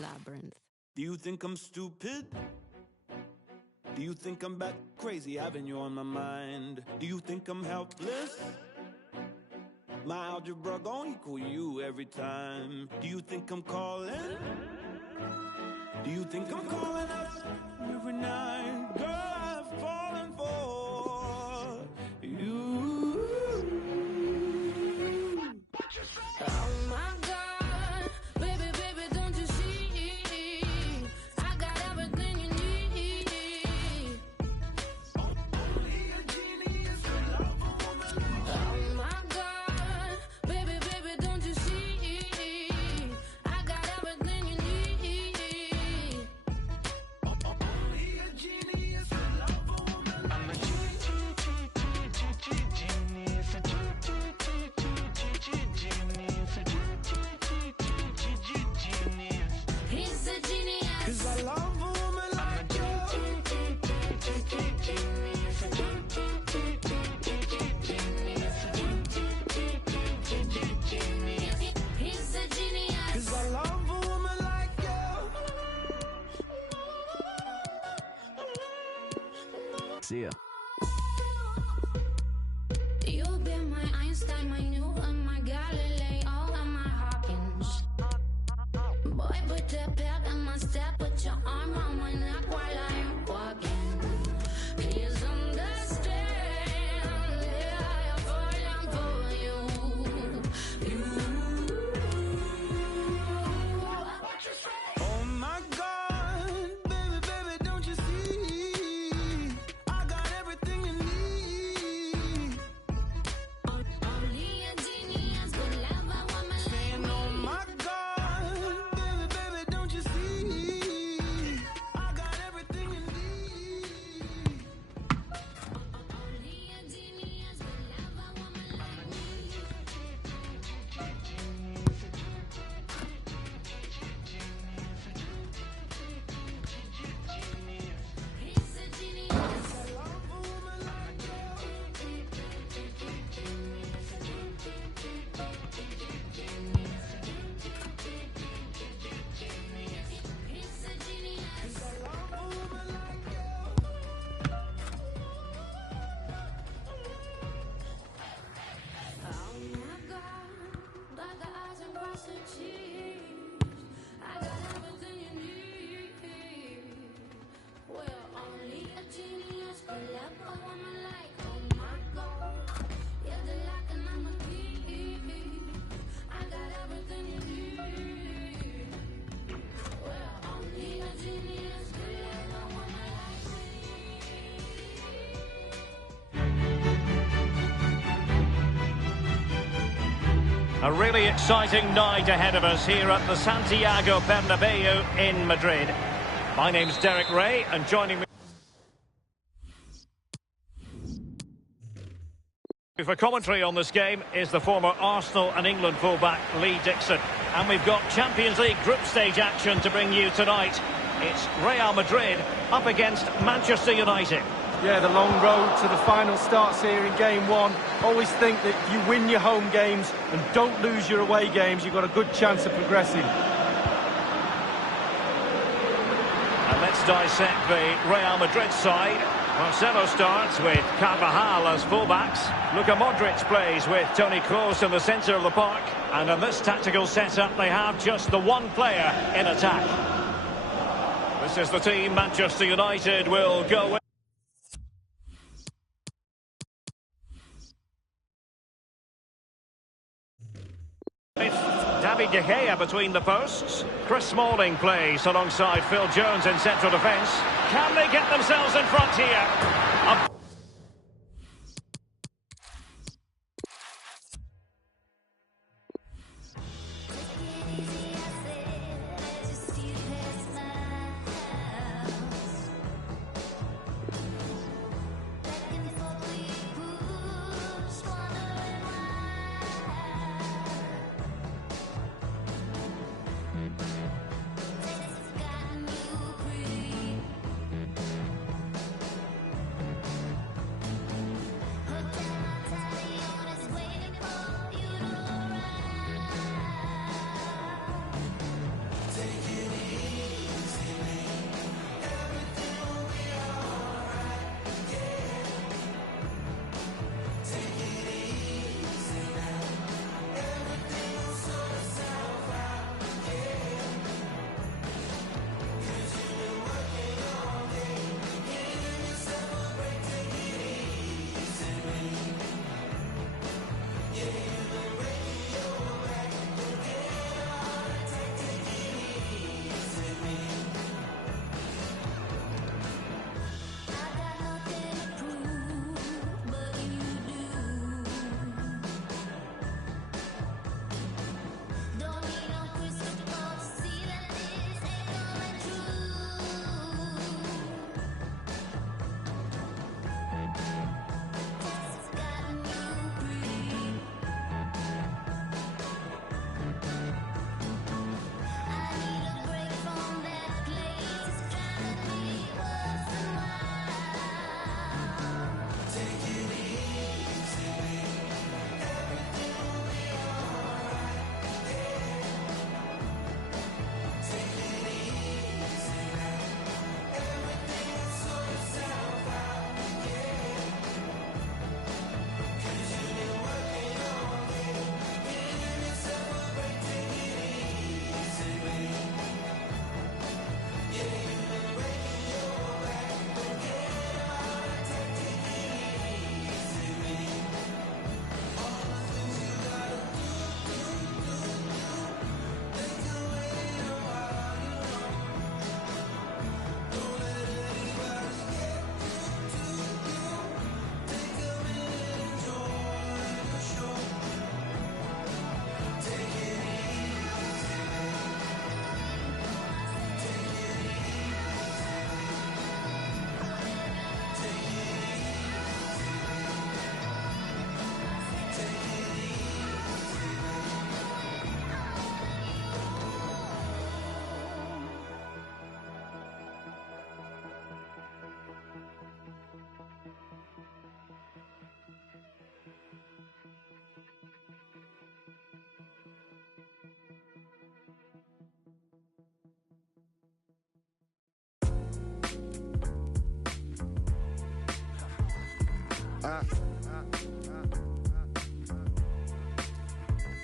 labyrinth. Do you think I'm stupid? Do you think I'm bat crazy having you on my mind? Do you think I'm helpless? My algebra gon' equal you every time. Do you think I'm calling? Do you think I'm calling up every night? Girl, I've fallen for you. Oh my God, baby, baby, don't you see? I got everything you need. Only a genius could love a woman. Oh my God, baby, baby, don't you see? I got everything you need. Only a genius could love a woman. I'm a genius, he's a genius. 'Cause I love a woman like you. He's a genius. 'Cause I love a woman like you. See ya. You've been my Einstein, my Newton, my Galileo, and my Hawkins. Boy, put that pep in my step, put your arm on my neck while I'm walking. Please understand, yeah, I'm falling for you. What you say? Oh my God, baby, baby, don't you see? I got everything you need. Only a genius could love a woman like me. Oh my God, baby, baby, don't you see? I got everything you need. Only a genius could love a woman like me. He's a genius. I love a woman like you. He's a genius. I love a woman like you. Oh my God, like the eyes across the cheeks. I got everything you need. Well, only a genius could love a woman like. Oh my God, yeah, the lock and I'm a key. I got everything you need. Well, only a genius could love a woman like A really exciting night ahead of us here at the Santiago Bernabeu in Madrid. My name's Derek Ray, and joining me for commentary on this game is the former Arsenal and England fullback Lee Dixon. And we've got Champions League group stage action to bring you tonight. It's Real Madrid up against Manchester United. Yeah, the long road to the final starts here in game one. Always think that if you win your home games and don't lose your away games, you've got a good chance of progressing. And let's dissect the Real Madrid side. Marcelo starts with Carvajal as fullbacks. Luka Modric plays with Toni Kroos in the centre of the park. And in this tactical setup, they have just the one player in attack. This is the team Manchester United will go with. David De Gea between the posts. Chris Smalling plays alongside Phil Jones in central defence. Can they get themselves in front here?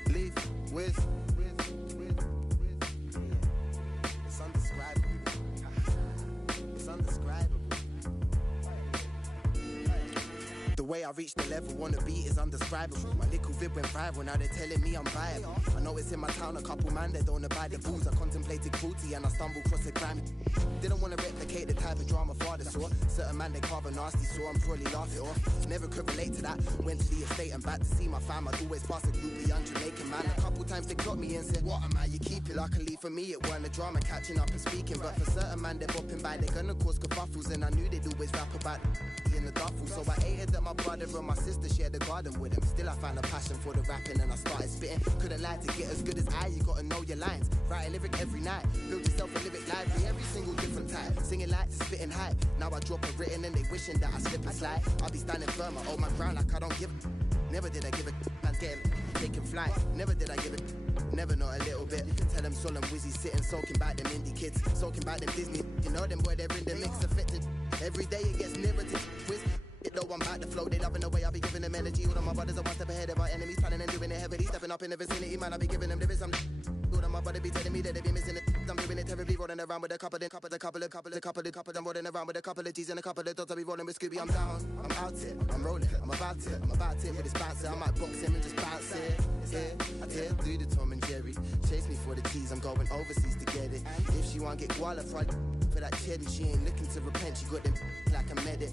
Leave with. It's undescribable. It's undescribable. The way I reached the level on the beat is undescribable. My little vid went viral, now they're telling me I'm viable. I know it's in my town, a couple man that don't abide the rules. I contemplated cruelty and I stumbled across a crime. Didn't want to replicate the type of drama father saw. Certain man they carve a nasty so I'm probably laugh it off. Never could relate to that. Went to the estate and back to see my fam. I'd always pass a group of young Jamaican man. A couple times they got me and said, what am I? You keep it. Luckily for me it weren't a drama catching up and speaking. But for certain man they're bopping by, they're gonna cause kerfuffles. And I knew they'd always rap about in the duffel. So I hated that my brother and my sister shared the garden with him. Still I found a passion for the rapping and I started spitting. Couldn't lie to get as good as I. You gotta know your lines. Write a lyric every night. Build yourself a lyric library, every single different type. Singing like to spitting hype. Now I drop a written and they wishing that I slip and slide. I'll be standing firm, I hold my ground like I don't give a. Never did I give a man getting taking flight. Never did I give it. Never not a little bit. You can tell them solemn Wizzy sitting soaking back them indie kids, soaking back them Disney. You know them boy they're in the mix affected. Every day it gets nearer to whiz. Though I'm back to flow, they loving the way I be giving them energy. All of my brothers are one step ahead of our enemies, planning and doing it heavily. Stepping up in the vicinity, man, I be giving them lyrics. I'm all of my brother be telling me that they be missing it. I'm doing it terribly, rolling around with a couple of I'm rolling around with a couple of G's and a couple of dots. I be rolling with Scooby. I'm down, I'm out it, I'm rolling, I'm about it with this bouncer. I might box him and just bounce it. Yeah, I tell do the Tom and Jerry. Chase me for the cheese, I'm going overseas to get it. If she want get qualified for that cheddar, she ain't looking to repent. She got them like a medic.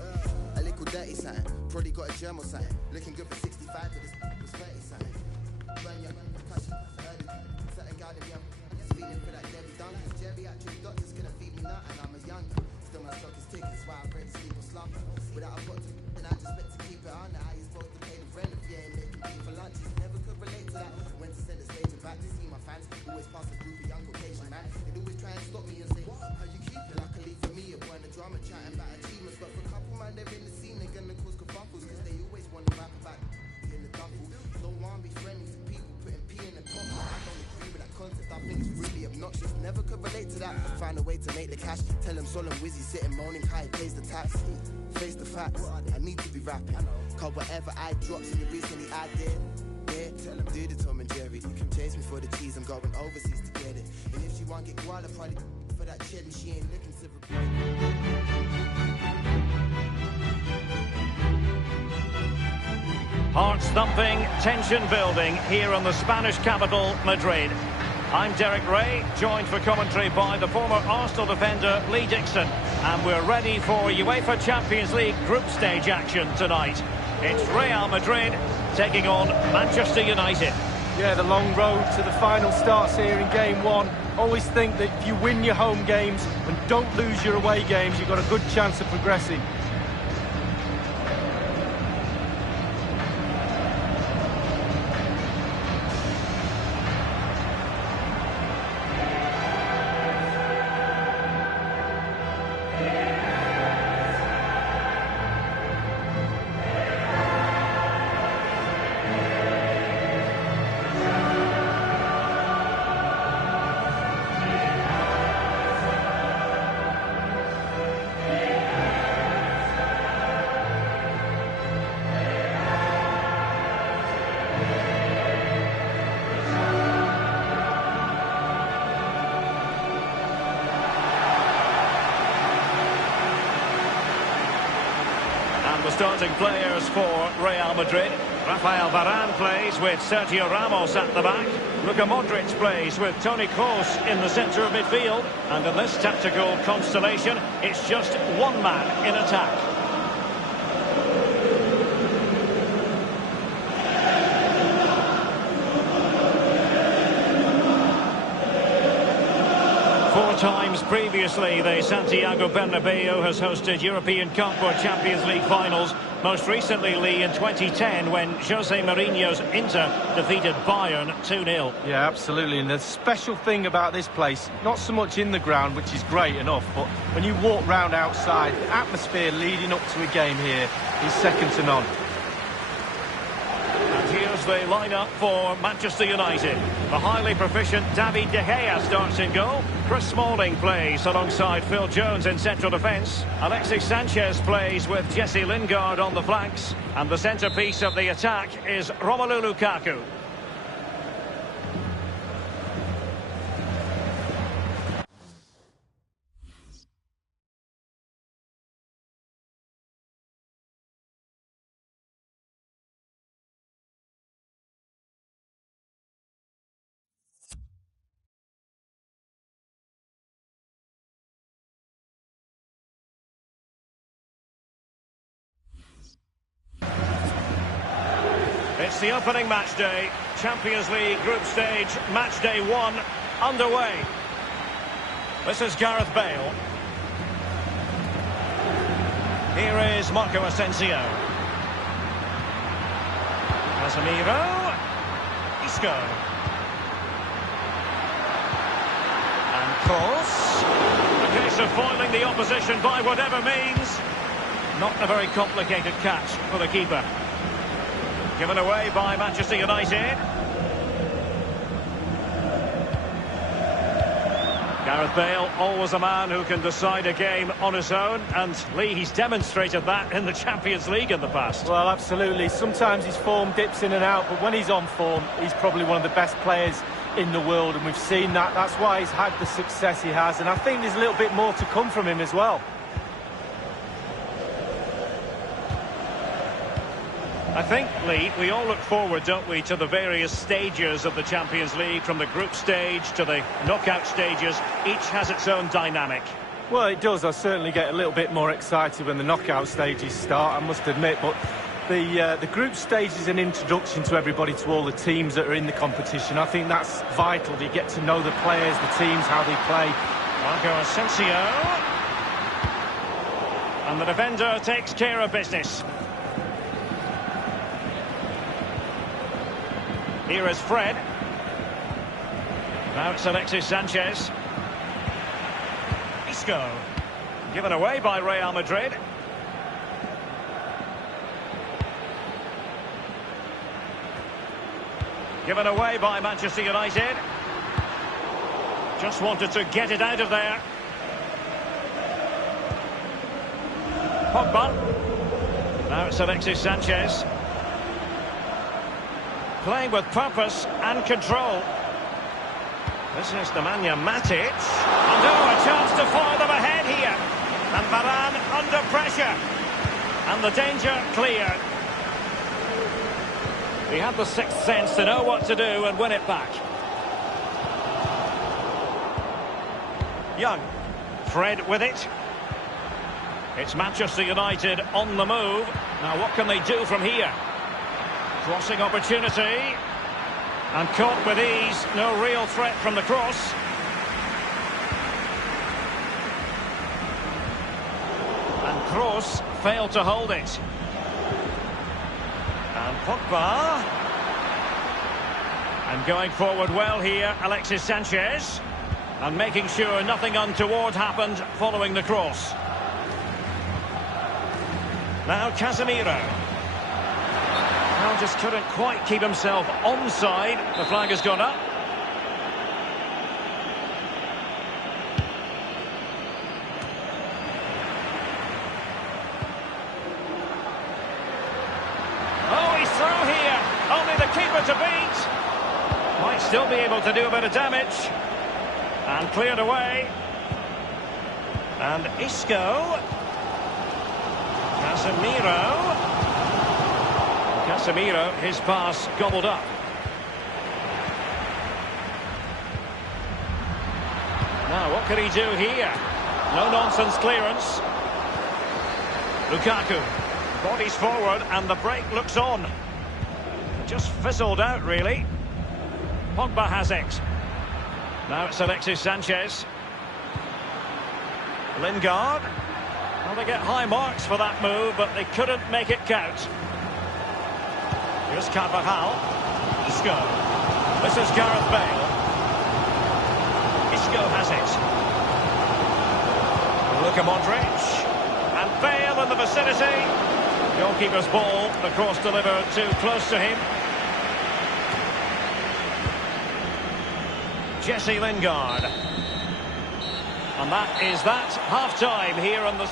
A little dirty sign, probably got a germ or sign. Looking good for 65, but it's 30 sign. Run your concussion, early, certain guy them young. Just feeling for that Debbie Duncan. Geriatric doctors couldn't feed me nothing, I'm a young. Still my stock is ticking, that's why I read to sleep or slumber. Without a got to, then I just bet to keep it on. How you supposed to pay the rent if you ain't making me for lunches? Never could relate to that. Went to send the stage and back to see my fans. Always pass a group of young Caucasian man. They'd always try and stop me and say, how you keep it? Luckily for me, it weren't a drama chatting about achievements. But for a couple man, they're in the scene, they're gonna cause kerfuffles. Cause they always want to rap about in the duffel. Don't want to be friendly to people putting P in the pot. I don't agree with that concept, I think it's really obnoxious. Never could relate to that. Find a way to make the cash. Tell them solemn Wizzy sitting moaning how he pays the tax. Face the facts, I need to be rapping. Cause whatever I dropped in the recently I did. Yeah, tell them do the Tom and Jerry. You can chase me for the cheese, I'm going overseas to get it. And if she want get qualified for that cheddar, she ain't looking to repeat. Hearts thumping, tension building here in the Spanish capital, Madrid. I'm Derek Ray, joined for commentary by the former Arsenal defender Lee Dixon. And we're ready for UEFA Champions League group stage action tonight. It's Real Madrid taking on Manchester United. Yeah, the long road to the final starts here in game one. Always think that if you win your home games and don't lose your away games, you've got a good chance of progressing. Starting players for Real Madrid. Rafael Varane plays with Sergio Ramos at the back. Luka Modric plays with Toni Kroos in the centre of midfield. And in this tactical constellation, it's just one man in attack. Four times previously, the Santiago Bernabeu has hosted European Cup or Champions League finals. Most recently, Lee, in 2010, when Jose Mourinho's Inter defeated Bayern 2-0. Yeah, absolutely. And the special thing about this place, not so much in the ground, which is great enough, but when you walk round outside, the atmosphere leading up to a game here is second to none. And here's is the lineup for Manchester United. The highly proficient David De Gea starts in goal. Chris Smalling plays alongside Phil Jones in central defence. Alexis Sanchez plays with Jesse Lingard on the flanks. And the centrepiece of the attack is Romelu Lukaku. It's the opening match day, Champions League group stage, match day 1, underway. This is Gareth Bale. Here is Marco Asensio. Casemiro. Isco. And Kroos. A case of foiling the opposition by whatever means. Not a very complicated catch for the keeper. Given away by Manchester United. Gareth Bale, always a man who can decide a game on his own, and Lee, he's demonstrated that in the Champions League in the past. Well, absolutely. Sometimes his form dips in and out, but when he's on form, he's probably one of the best players in the world, and we've seen that. That's why he's had the success he has, and I think there's a little bit more to come from him as well. I think, Lee, we all look forward, don't we, to the various stages of the Champions League, from the group stage to the knockout stages. Each has its own dynamic. Well, it does. I certainly get a little bit more excited when the knockout stages start, I must admit. But the group stage is an introduction to everybody, to all the teams that are in the competition. I think that's vital. You get to know the players, the teams, how they play. Marco Asensio. And the defender takes care of business. Here is Fred. Now it's Alexis Sanchez. Isco. Given away by Real Madrid. Given away by Manchester United. Just wanted to get it out of there. Pogba. Now it's Alexis Sanchez. Playing with purpose and control. This is Nemanja Matic. And a chance to foil them ahead here. And Varane under pressure. And the danger cleared. He had the sixth sense to know what to do and win it back. Young. Fred with it. It's Manchester United on the move. Now what can they do from here? Crossing opportunity. And caught with ease. No real threat from the cross. And Kroos failed to hold it. And Pogba. And going forward well here, Alexis Sanchez. And making sure nothing untoward happened following the cross. Now Casemiro. Well, just couldn't quite keep himself onside. The flag has gone up. Oh, he's through here. Only the keeper to beat. Might still be able to do a bit of damage. And cleared away. And Isco. Casemiro. Casemiro, his pass gobbled up. Now, what can he do here? No-nonsense clearance. Lukaku. Bodies forward, and the break looks on. Just fizzled out, really. Pogba has it. Now it's Alexis Sanchez. Lingard. Well, they get high marks for that move, but they couldn't make it count. Here's Carvajal. Isco. This is Gareth Bale. Isco has it. Luka Modric. And Bale in the vicinity. Goalkeeper's ball. The cross delivered too close to him. Jesse Lingard. And that is that. Half-time here on the...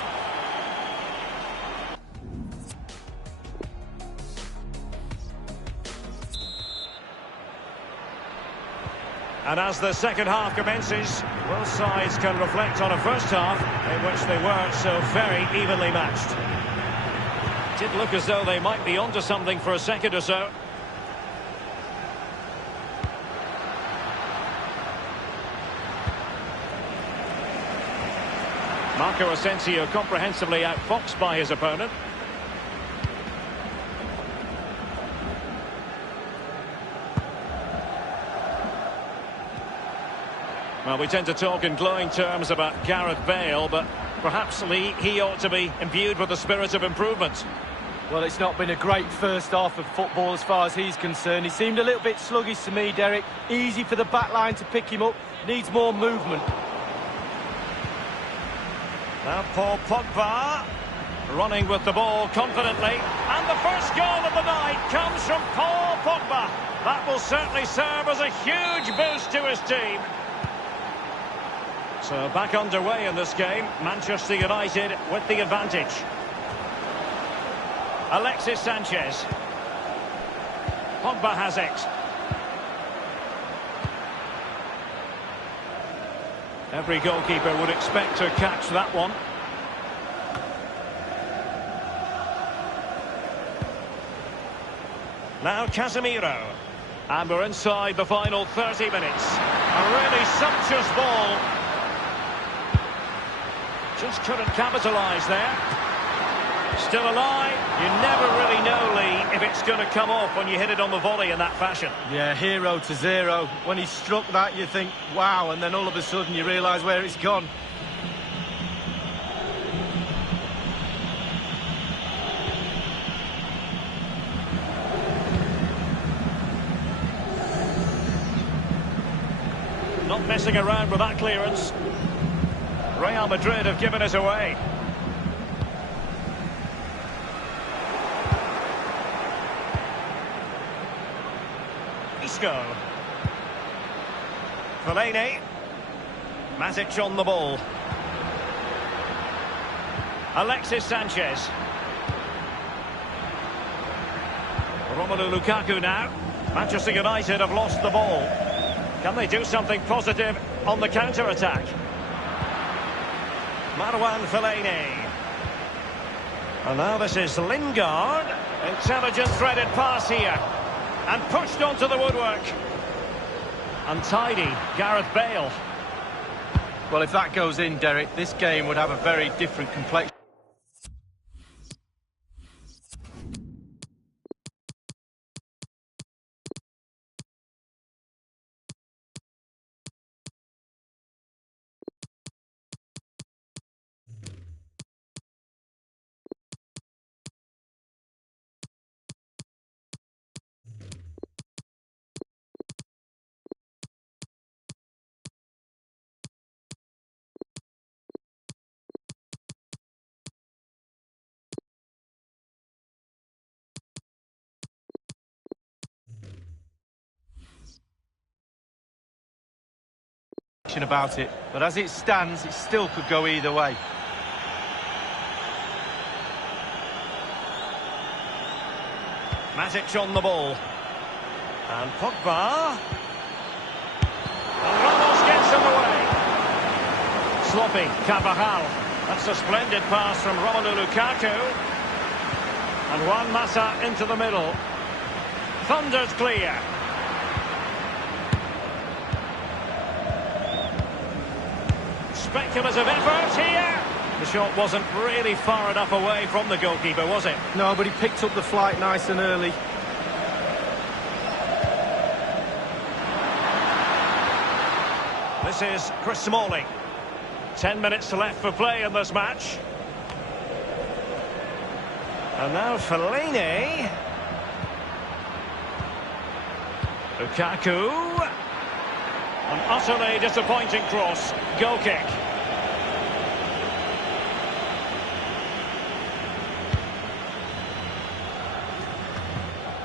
And as the second half commences, both sides can reflect on a first half in which they weren't so very evenly matched. It did look as though they might be onto something for a second or so. Marco Asensio comprehensively outfoxed by his opponent. Well, we tend to talk in glowing terms about Gareth Bale, but perhaps, Lee, he ought to be imbued with the spirit of improvement. Well, it's not been a great first half of football as far as he's concerned. He seemed a little bit sluggish to me, Derek. Easy for the back line to pick him up. Needs more movement. Now Paul Pogba running with the ball confidently. And the first goal of the night comes from Paul Pogba. That will certainly serve as a huge boost to his team. So back underway in this game, Manchester United with the advantage. Alexis Sanchez. Pogba has it. Every goalkeeper would expect to catch that one. Now Casemiro. And we're inside the final 30 minutes. A really sumptuous ball. Just couldn't capitalise there. Still alive. You never really know, Lee, if it's going to come off when you hit it on the volley in that fashion. Yeah, 0-0. When he struck that, you think, wow, and then all of a sudden you realise where it's gone. Not messing around with that clearance. Real Madrid have given it away. Isco. Fellaini. Matic on the ball. Alexis Sanchez. Romelu Lukaku now. Manchester United have lost the ball. Can they do something positive on the counter-attack? Marwan Fellaini. And now this is Lingard. Intelligent threaded pass here. And pushed onto the woodwork. Untidy, Gareth Bale. Well, if that goes in, Derek, this game would have a very different complexion. About it, but as it stands, it still could go either way. Matic on the ball. And Pogba. And Ramos gets in the way. Sloppy, Carvajal. That's a splendid pass from Romelu Lukaku. And Juan Mata into the middle. Thunders clear. Speculative effort here. The shot wasn't really far enough away from the goalkeeper, was it? No, but he picked up the flight nice and early. This is Chris Smalling. 10 minutes left for play in this match. And now Fellaini. Lukaku. An utterly disappointing cross. Goal kick.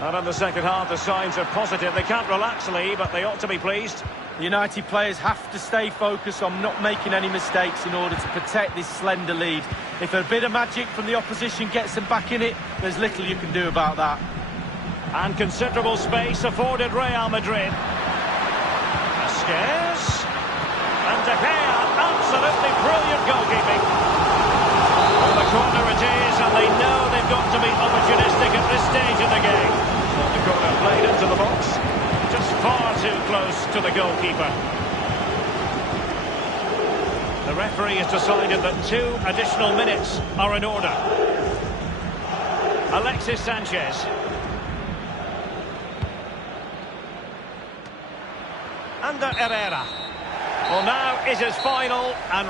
And in the second half, the signs are positive. They can't relax, Lee, but they ought to be pleased. The United players have to stay focused on not making any mistakes in order to protect this slender lead. If a bit of magic from the opposition gets them back in it, there's little you can do about that. And considerable space afforded Real Madrid. Vasquez. And De Gea, absolutely brilliant goalkeeping. Well, the corner it is, and they know they've got to be opportunistic at this stage of the game. Well, the corner played into the box. Just far too close to the goalkeeper. The referee has decided that 2 additional minutes are in order. Alexis Sanchez. Under Herrera. Well, now is his final, and